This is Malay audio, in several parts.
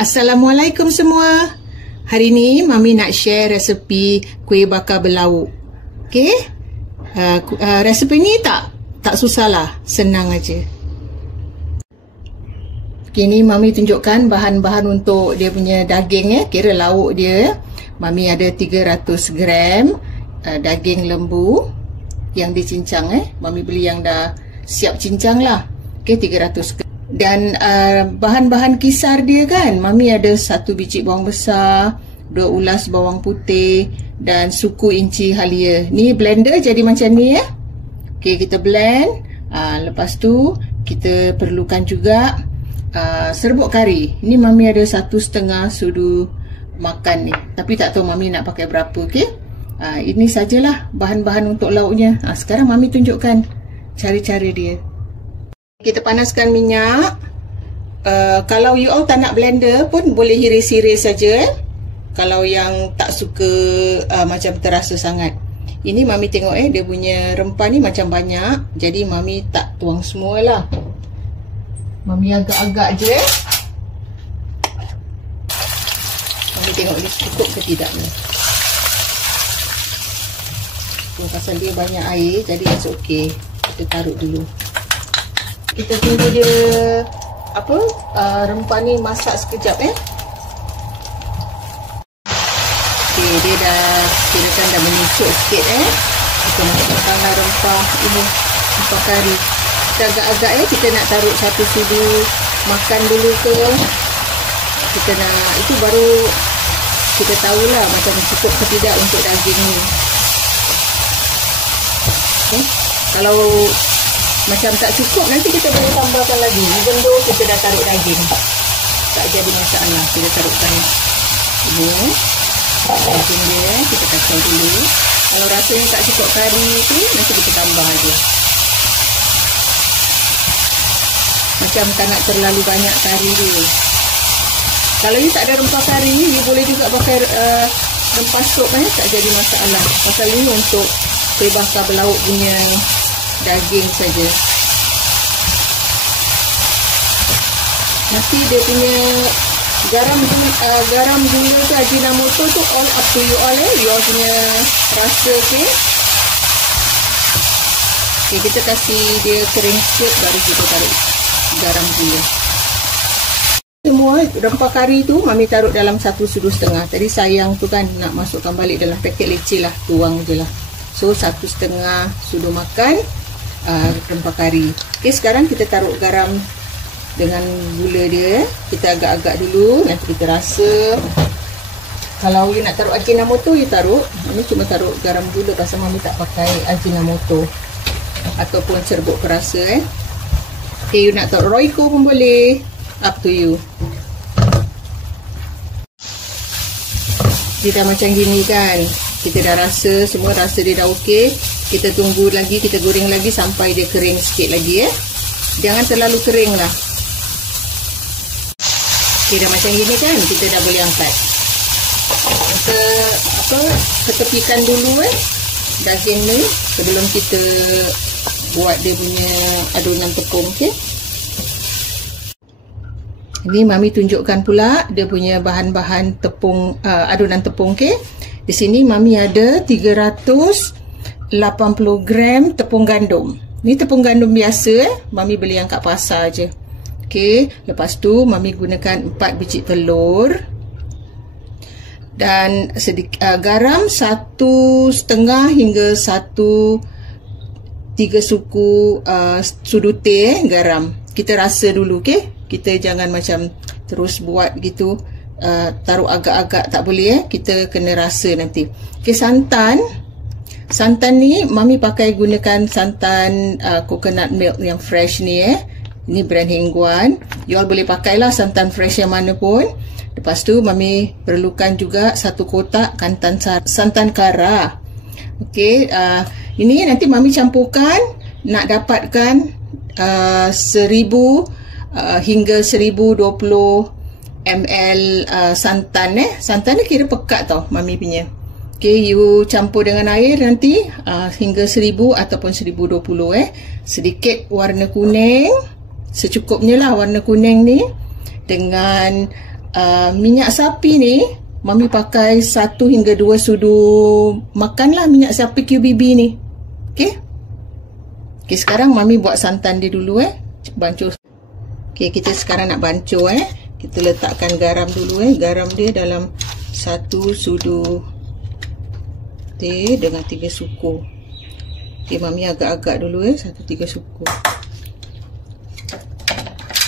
Assalamualaikum semua. Hari ni Mami nak share resepi kuih bakar berlauk. Okey? Resepi ni tak susah lah, senang aja. Okey, ni Mami tunjukkan bahan-bahan untuk dia punya daging kira lauk dia. Mami ada 300 gram daging lembu yang dicincang Mami beli yang dah siap cincang lah. Okey, 300 gram. Dan bahan-bahan kisar dia kan, Mami ada 1 biji bawang besar, 2 ulas bawang putih dan suku inci halia. Ni blender jadi macam ni Okey, kita blend. Lepas tu kita perlukan juga serbuk kari. Ni Mami ada 1,5 sudu makan ni. Tapi tak tahu Mami nak pakai berapa. Okey. Ini sajalah bahan-bahan untuk lauknya. Sekarang Mami tunjukkan cara-cara dia. Kita panaskan minyak. Kalau you all tak nak blender pun boleh hiris-hiris saja. Kalau yang tak suka macam terasa sangat. Ini Mami tengok dia punya rempah ni macam banyak. Jadi Mami tak tuang semualah. Mami agak-agak je. Mami tengok dia cukup ke tidak ni. Pasal dia banyak air, jadi it's okay. Kita taruh dulu. Kita tunggu dia rempah ni masak sekejap Okey, dia dah kirakan dah menyusut sikit Kita masukkanlah rempah ini, rempah kari. Kita agak-agak kita nak taruh 1 sudu makan dulu ke. Kita nak, itu baru kita tahulah macam cukup ke tidak untuk daging ni. Kalau macam tak cukup, nanti kita boleh tambahkan lagi. Even though kita dah taruh daging, tak jadi masalah. Kita taruhkan dulu daging dia, kita kacau dulu. Kalau rasanya tak cukup kari tu, nanti kita tambah aja. Macam tak nak terlalu banyak kari dulu. Kalau you tak ada rempah kari, you boleh juga pakai rempah sup tak jadi masalah. Pasal ini untuk kuih bakar berlauk punya daging saja. Nanti dia punya garam gula tu, ajinomoto tu all up to you all you all punya rasa. Okey, kita kasih dia kering sikit baru kita taruh garam gula. Semua rempah kari tu Mami taruh dalam 1,5 sudu. Tadi sayang tu kan nak masukkan balik dalam paket leceh lah, tuang je lah. So 1,5 sudu makan rempah kari. Okey, sekarang kita taruh garam dengan gula dia. Kita agak-agak dulu, nanti kita rasa. Kalau you nak taruh ajinomoto, you taruh. Ini cuma taruh garam gula pasal Mami tak pakai ajinomoto ataupun serbuk perasa Okey, you nak taruh Royco pun boleh, up to you. Dia dah macam gini kan, kita dah rasa, semua rasa dia dah okey. Kita tunggu lagi, kita goreng lagi sampai dia kering sikit lagi Jangan terlalu kering lah. Okey, dah macam gini kan, kita dah boleh angkat. Kita ketepikan dulu daging ni sebelum kita buat dia punya adunan tepung. Okey. Ini Mami tunjukkan pula dia punya bahan-bahan tepung, adunan tepung. Okey. Di sini Mami ada 380 gram tepung gandum. Ni tepung gandum biasa Mami beli yang kat pasar je. Okey, lepas tu Mami gunakan 4 biji telur dan sedikit garam 1,5 hingga 3 suku sudu teh garam. Kita rasa dulu. Okey, kita jangan macam terus buat gitu. Taruh agak-agak tak boleh kita kena rasa nanti. Okey, santan ni Mami pakai gunakan santan coconut milk yang fresh ni Ini brand Hengguan. You all boleh pakailah santan fresh yang mana pun. Lepas tu Mami perlukan juga 1 kotak santan kara. Okey, ini nanti Mami campurkan nak dapatkan 1,000 hingga 1,020 ml santan Santan ni kira pekat tau Mami punya. Okey, you campur dengan air nanti hingga 1,000 ataupun 1,020 Sedikit warna kuning, secukupnya lah warna kuning ni, dengan minyak sapi ni Mami pakai 1 hingga 2 sudu makan lah minyak sapi QBB ni. Okey. Okey, sekarang Mami buat santan dia dulu Bancuh. Okey, kita sekarang nak bancuh Kita letakkan garam dulu Garam dia dalam 1 sudu teh dengan 3 suku. Okey, Mami agak-agak dulu 1/3 suku.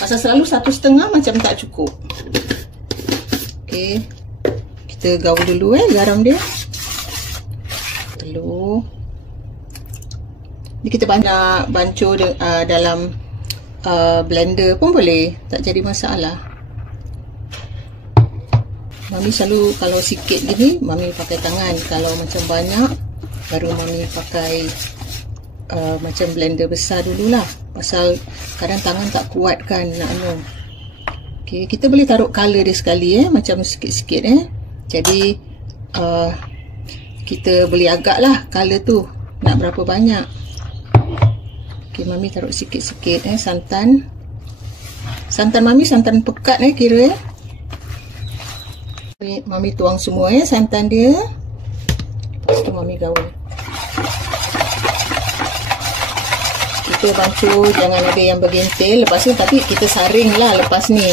Pasal selalu 1/2 macam tak cukup. Okey. Kita gaul dulu garam dia. Telur. Ni kita nak bancuh dalam blender pun boleh, tak jadi masalah. Mami selalu kalau sikit gini Mami pakai tangan, kalau macam banyak baru Mami pakai macam blender besar dululah. Pasal kadang tangan tak kuat kan nak Okey, kita boleh taruh color dia sekali macam sikit-sikit Jadi kita boleh agak lah color tu nak berapa banyak. Okey, Mami taruh sikit-sikit santan. Santan Mami santan pekat kira Mami tuang semua santan dia. Lepas tu Mami gaul. Kita bancuh, jangan ada yang bergentil. Lepas tu tapi kita saring lah lepas ni.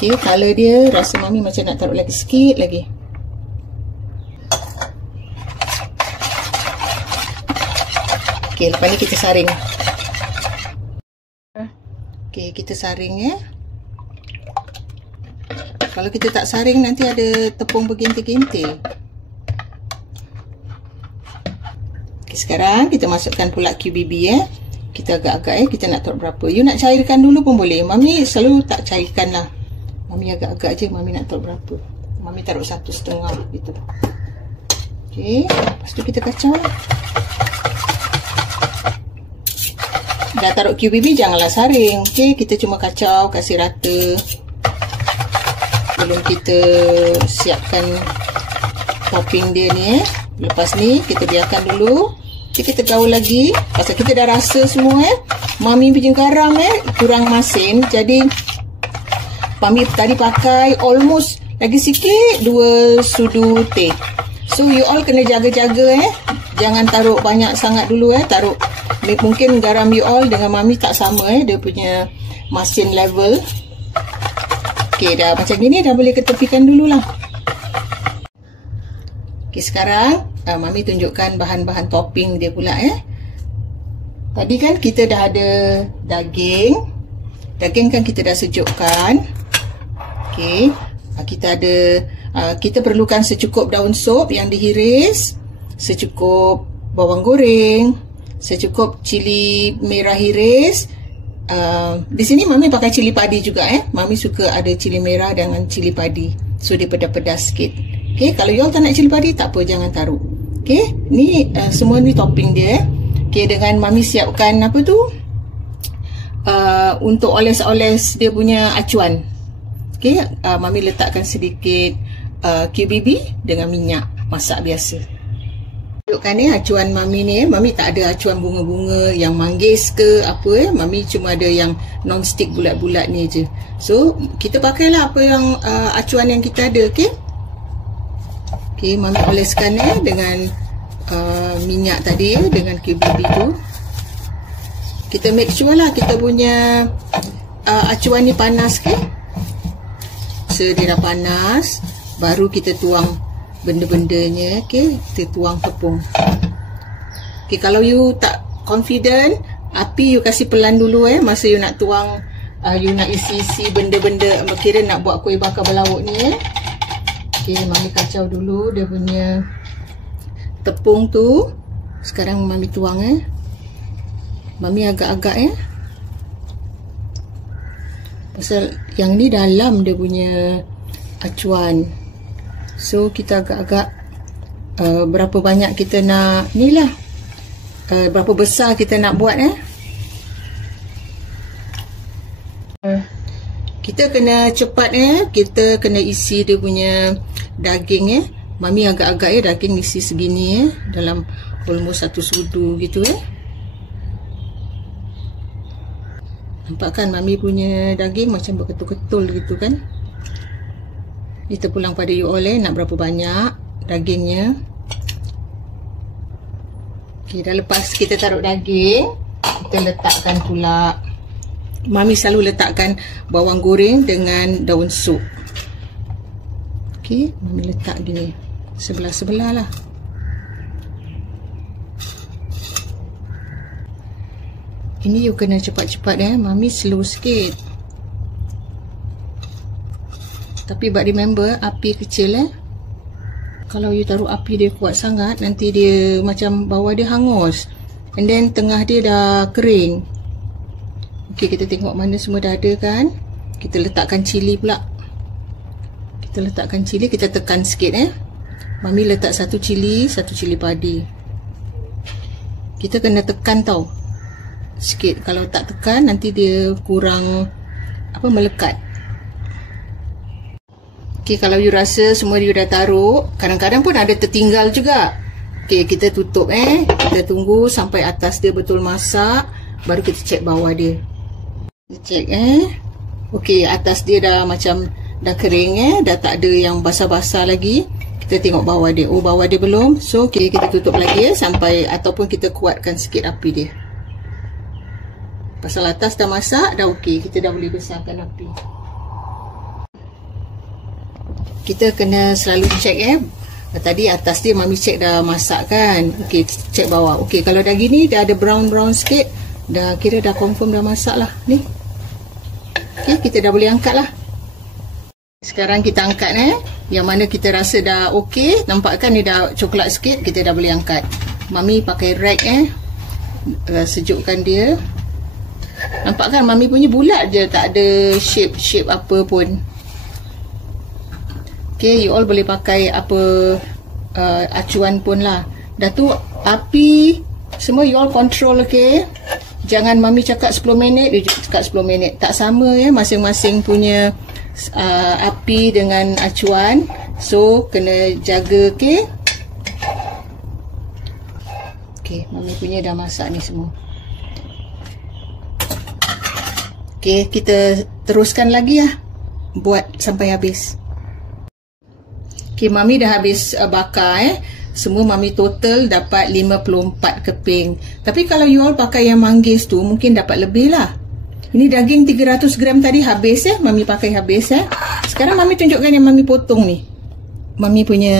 Okey, color dia rasa Mami macam nak taruh lagi sikit lagi. Okey, lepas ni kita saring. Okey, kita saring Kalau kita tak saring nanti ada tepung bergentil-gentil. Okey, sekarang kita masukkan pula QBB Kita agak-agak kita nak taruh berapa. You nak cairkan dulu pun boleh. Mami selalu tak cairkan lah. Mami agak-agak je Mami nak taruh berapa. Mami taruh 1/2 gitu. Okey, lepas tu kita kacau. Dah taruh QBB janganlah saring. Okey, kita cuma kacau, kasih rata. Belum kita siapkan topping dia ni Lepas ni kita biarkan dulu. Kita gaul lagi. Pasal kita dah rasa semua Mami punya garam kurang masin. Jadi Mami tadi pakai almost lagi sikit 2 sudu teh. So you all kena jaga-jaga Jangan taruh banyak sangat dulu Taruh mungkin garam you all dengan Mami tak sama dia punya masin level. Okey, dah macam gini dah boleh ketepikan dululah. Okey, sekarang Mami tunjukkan bahan-bahan topping dia pula Tadi kan kita dah ada daging. Daging kan kita dah sejukkan. Okey, kita ada kita perlukan secukup daun sop yang dihiris, secukup bawang goreng, secukup cili merah hiris. Di sini Mami pakai cili padi juga Mami suka ada cili merah dengan cili padi. So dia pedas-pedas sikit. Okey, kalau you all tak nak cili padi tak apa, jangan taruh. Okey, ni semua ni topping dia. Okey, dengan Mami siapkan apa tu? Untuk oles-oles dia punya acuan. Okey, Mami letakkan sedikit QBB dengan minyak masak biasa. Tunjukkan acuan Mami ni. Mami tak ada acuan bunga-bunga yang manggis ke apa Mami cuma ada yang non-stick bulat-bulat ni je. So kita pakailah apa yang acuan yang kita ada. Okey. Okey, Mami oleskan dengan minyak tadi dengan QBB tu. Kita make sure lah kita punya acuan ni panas So dia dah panas, baru kita tuang benda-bendanya. Okey, kita tuang tepung. Okey, kalau you tak confident, api you kasih pelan dulu masa you nak tuang, you nak isi-isi benda-benda, kira nak buat kuih bakar berlauk ni Okey, Mami kacau dulu dia punya tepung tu. Sekarang Mami tuang Mami agak-agak pasal yang ni dalam dia punya acuan. So kita agak-agak berapa banyak kita nak ni lah, berapa besar kita nak buat kita kena cepat kita kena isi dia punya daging Mami agak-agak daging isi segini dalam almost 1 sudu gitu Nampak kan Mami punya daging macam berketul-ketul gitu kan. Ini terpulang pada you all nak berapa banyak dagingnya. Okay, dah lepas kita taruh daging, kita letakkan pula. Mami selalu letakkan bawang goreng dengan daun sup. Okay, Mami letak dia sebelah-sebelah lah. Ini you kena cepat-cepat Mami slow sikit. Tapi but remember, api kecil Kalau you taruh api dia kuat sangat, nanti dia macam bawah dia hangus. And then tengah dia dah kering. Okay, kita tengok mana semua dah ada kan. Kita letakkan cili pula. Kita letakkan cili, kita tekan sikit Mami letak satu cili padi. Kita kena tekan tau. Sikit, kalau tak tekan nanti dia kurang melekat. Okay, kalau you rasa semua you dah taruh, kadang-kadang pun ada tertinggal juga. Okay, kita tutup kita tunggu sampai atas dia betul masak, baru kita cek bawah dia. Kita cek okay, atas dia dah macam dah kering dah tak ada yang basah-basah lagi. Kita tengok bawah dia. Oh, bawah dia belum. So, okay, kita tutup lagi sampai, ataupun kita kuatkan sikit api dia. Pasal atas dah masak, dah okey, kita dah boleh besarkan api. Kita kena selalu cek tadi atas dia Mami cek dah masak kan. Okey, cek bawah. Okey, kalau dah gini dah ada brown sikit, dah kira dah confirm dah masak lah ni. Okey, kita dah boleh angkat lah. Sekarang kita angkat yang mana kita rasa dah okey, nampak kan dia dah coklat sikit, kita dah boleh angkat. Mami pakai rack sejukkan dia. Nampak kan Mami punya bulat je, tak ada shape apa pun. Okay, you all boleh pakai acuan pun lah. Dah tu api semua you all control, okay. Jangan Mami cakap 10 minit, dia cakap 10 minit. Tak sama masing-masing punya api dengan acuan. So, kena jaga, okay. Okay, Mami punya dah masak ni semua. Okay, kita teruskan lagi buat sampai habis. Okay, Mami dah habis bakar Semua Mami total dapat 54 keping. Tapi kalau you all pakai yang manggis tu, mungkin dapat lebih lah. Ini daging 300 gram tadi habis Mami pakai habis Sekarang Mami tunjukkan yang Mami potong ni. Mami punya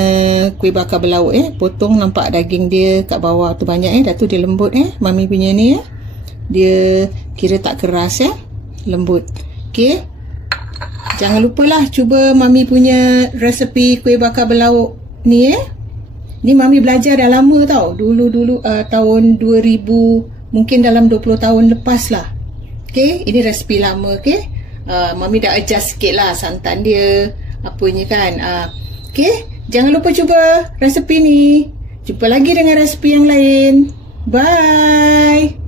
kuih bakar belauk potong, nampak daging dia kat bawah tu banyak dah tu dia lembut Mami punya ni dia kira tak keras lembut. Okay, jangan lupalah cuba Mami punya resepi kuih bakar belauk ni Ni Mami belajar dah lama tau. Dulu tahun 2000, mungkin dalam 20 tahun lepas lah. Okay, ini resepi lama. Okay, Mami dah adjust sikit lah santan dia, apanya kan. Okay, jangan lupa cuba resepi ni. Jumpa lagi dengan resepi yang lain. Bye.